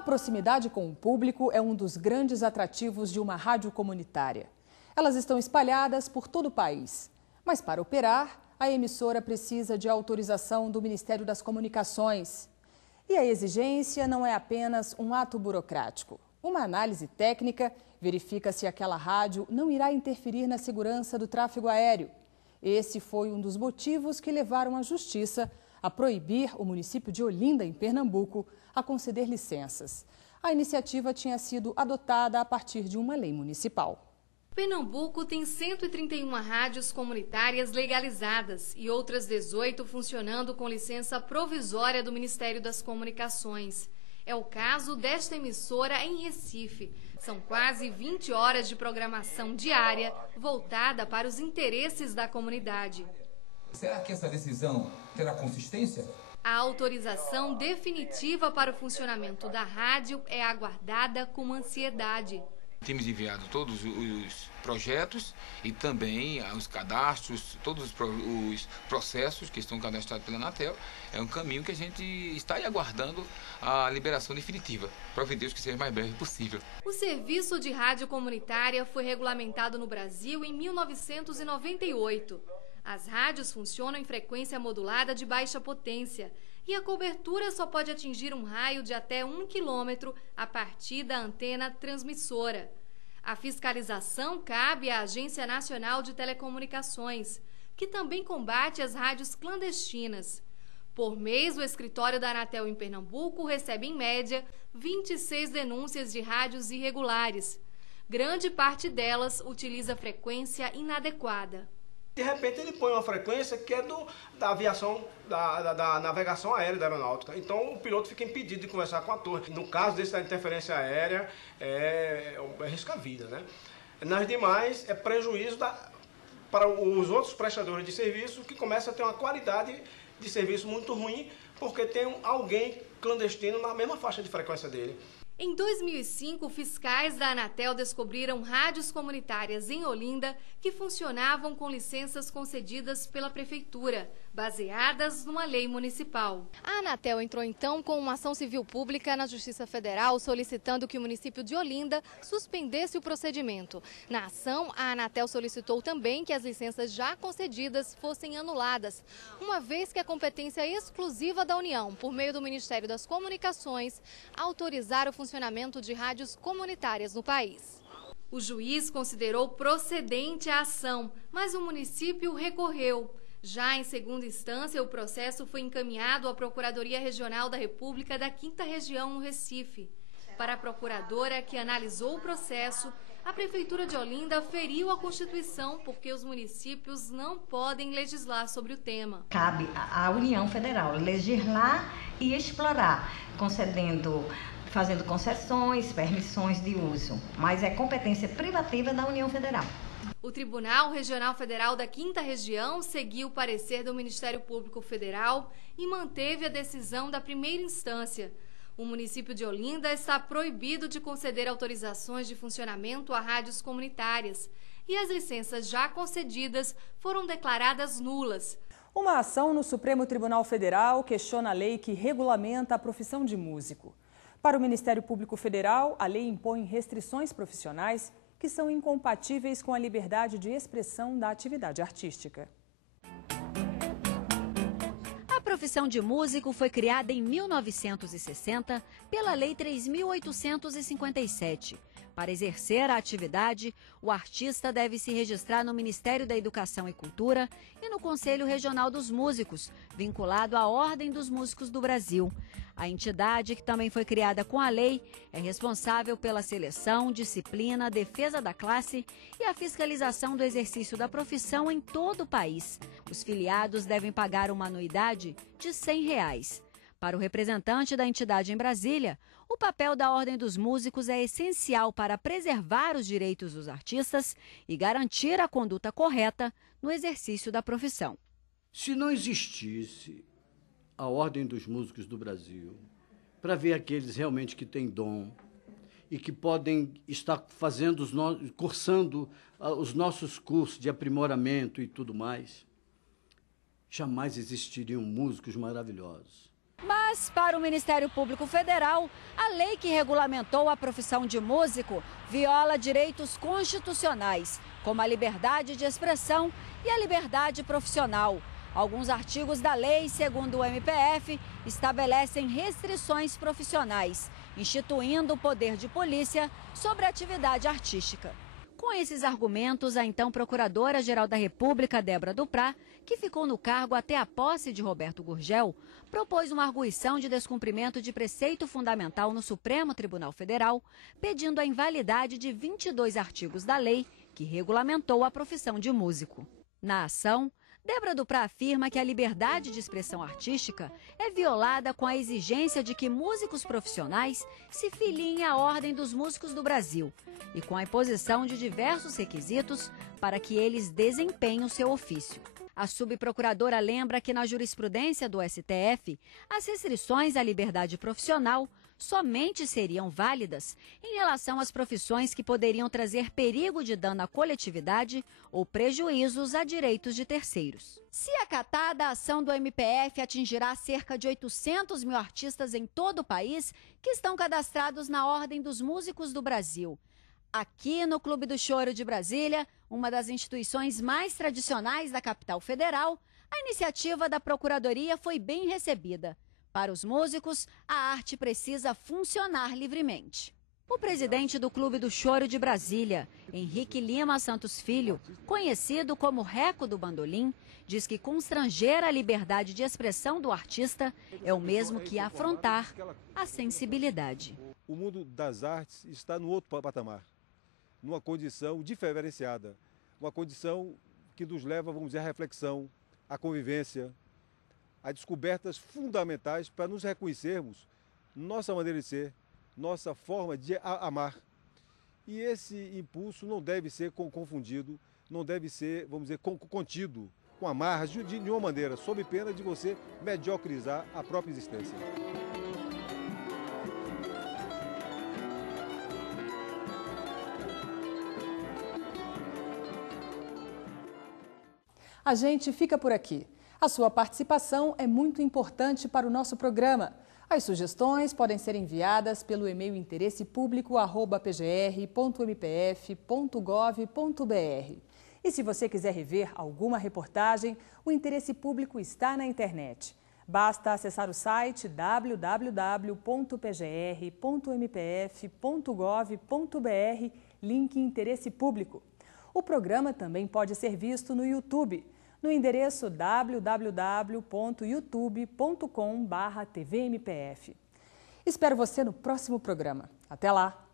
A proximidade com o público é um dos grandes atrativos de uma rádio comunitária. Elas estão espalhadas por todo o país. Mas para operar, a emissora precisa de autorização do Ministério das Comunicações. E a exigência não é apenas um ato burocrático. Uma análise técnica verifica se aquela rádio não irá interferir na segurança do tráfego aéreo. Esse foi um dos motivos que levaram a Justiça a proibir o município de Olinda, em Pernambuco, a conceder licenças. A iniciativa tinha sido adotada a partir de uma lei municipal. Pernambuco tem 131 rádios comunitárias legalizadas e outras 18 funcionando com licença provisória do Ministério das Comunicações. É o caso desta emissora em Recife. São quase 20 horas de programação diária voltada para os interesses da comunidade. Será que essa decisão terá consistência? A autorização definitiva para o funcionamento da rádio é aguardada com ansiedade. Temos enviado todos os projetos e também os cadastros, todos os processos que estão cadastrados pela Anatel. É um caminho que a gente está aí aguardando a liberação definitiva. Prove Deus que seja o mais breve possível. O serviço de rádio comunitária foi regulamentado no Brasil em 1998. As rádios funcionam em frequência modulada de baixa potência e a cobertura só pode atingir um raio de até 1 quilômetro a partir da antena transmissora. A fiscalização cabe à Agência Nacional de Telecomunicações, que também combate as rádios clandestinas. Por mês, o escritório da Anatel em Pernambuco recebe, em média, 26 denúncias de rádios irregulares. Grande parte delas utiliza frequência inadequada. De repente ele põe uma frequência que é da aviação, da navegação aérea da aeronáutica. Então o piloto fica impedido de conversar com a torre. No caso desse da interferência aérea, risca a vida, né? Nas demais, é prejuízo para os outros prestadores de serviço que começam a ter uma qualidade de serviço muito ruim porque tem alguém clandestino na mesma faixa de frequência dele. Em 2005, fiscais da Anatel descobriram rádios comunitárias em Olinda que funcionavam com licenças concedidas pela Prefeitura, baseadas numa lei municipal. A Anatel entrou então com uma ação civil pública na Justiça Federal solicitando que o município de Olinda suspendesse o procedimento. Na ação, a Anatel solicitou também que as licenças já concedidas fossem anuladas, uma vez que a competência exclusiva da União, por meio do Ministério das Comunicações, autorizar o funcionamento de rádios comunitárias no país. O juiz considerou procedente a ação, mas o município recorreu. Já em segunda instância, o processo foi encaminhado à Procuradoria Regional da República da 5ª Região, no Recife. Para a procuradora que analisou o processo, a Prefeitura de Olinda feriu a Constituição porque os municípios não podem legislar sobre o tema. Cabe à União Federal legislar e explorar, fazendo concessões, permissões de uso, mas é competência privativa da União Federal. O Tribunal Regional Federal da 5ª Região seguiu o parecer do Ministério Público Federal e manteve a decisão da primeira instância. O município de Olinda está proibido de conceder autorizações de funcionamento a rádios comunitárias e as licenças já concedidas foram declaradas nulas. Uma ação no Supremo Tribunal Federal questiona a lei que regulamenta a profissão de músico. Para o Ministério Público Federal, a lei impõe restrições profissionais que são incompatíveis com a liberdade de expressão da atividade artística. A profissão de músico foi criada em 1960 pela Lei 3.857. Para exercer a atividade, o artista deve se registrar no Ministério da Educação e Cultura e no Conselho Regional dos Músicos, vinculado à Ordem dos Músicos do Brasil. A entidade, que também foi criada com a lei, é responsável pela seleção, disciplina, defesa da classe e a fiscalização do exercício da profissão em todo o país. Os filiados devem pagar uma anuidade de R$ 100. Para o representante da entidade em Brasília, o papel da Ordem dos Músicos é essencial para preservar os direitos dos artistas e garantir a conduta correta no exercício da profissão. Se não existisse a Ordem dos Músicos do Brasil, para ver aqueles realmente que têm dom e que podem estar cursando os nossos cursos de aprimoramento e tudo mais, jamais existiriam músicos maravilhosos. Mas, para o Ministério Público Federal, a lei que regulamentou a profissão de músico viola direitos constitucionais, como a liberdade de expressão e a liberdade profissional. Alguns artigos da lei, segundo o MPF, estabelecem restrições profissionais, instituindo o poder de polícia sobre a atividade artística. Com esses argumentos, a então Procuradora-Geral da República, Débora Duprá, que ficou no cargo até a posse de Roberto Gurgel, propôs uma arguição de descumprimento de preceito fundamental no Supremo Tribunal Federal, pedindo a invalidade de 22 artigos da lei que regulamentou a profissão de músico. Na ação, Débora Duprá afirma que a liberdade de expressão artística é violada com a exigência de que músicos profissionais se filiem à Ordem dos Músicos do Brasil e com a imposição de diversos requisitos para que eles desempenhem o seu ofício. A subprocuradora lembra que na jurisprudência do STF, as restrições à liberdade profissional somente seriam válidas em relação às profissões que poderiam trazer perigo de dano à coletividade ou prejuízos a direitos de terceiros. Se acatada, a ação do MPF atingirá cerca de 800 mil artistas em todo o país que estão cadastrados na Ordem dos Músicos do Brasil. Aqui no Clube do Choro de Brasília, uma das instituições mais tradicionais da capital federal, a iniciativa da Procuradoria foi bem recebida. Para os músicos, a arte precisa funcionar livremente. O presidente do Clube do Choro de Brasília, Henrique Lima Santos Filho, conhecido como Reco do Bandolim, diz que constranger a liberdade de expressão do artista é o mesmo que afrontar a sensibilidade. O mundo das artes está no outro patamar, numa condição diferenciada, uma condição que nos leva, vamos dizer, à reflexão, à convivência, a descobertas fundamentais para nos reconhecermos nossa maneira de ser, nossa forma de amar. E esse impulso não deve ser confundido, não deve ser, vamos dizer, contido com amarras de nenhuma maneira, sob pena de você mediocrizar a própria existência. A gente fica por aqui. A sua participação é muito importante para o nosso programa. As sugestões podem ser enviadas pelo e-mail interessepublico@pgr.mpf.gov.br. E se você quiser rever alguma reportagem, o Interesse Público está na internet. Basta acessar o site www.pgr.mpf.gov.br, link Interesse Público. O programa também pode ser visto no YouTube, no endereço www.youtube.com/tvmpf. Espero você no próximo programa. Até lá!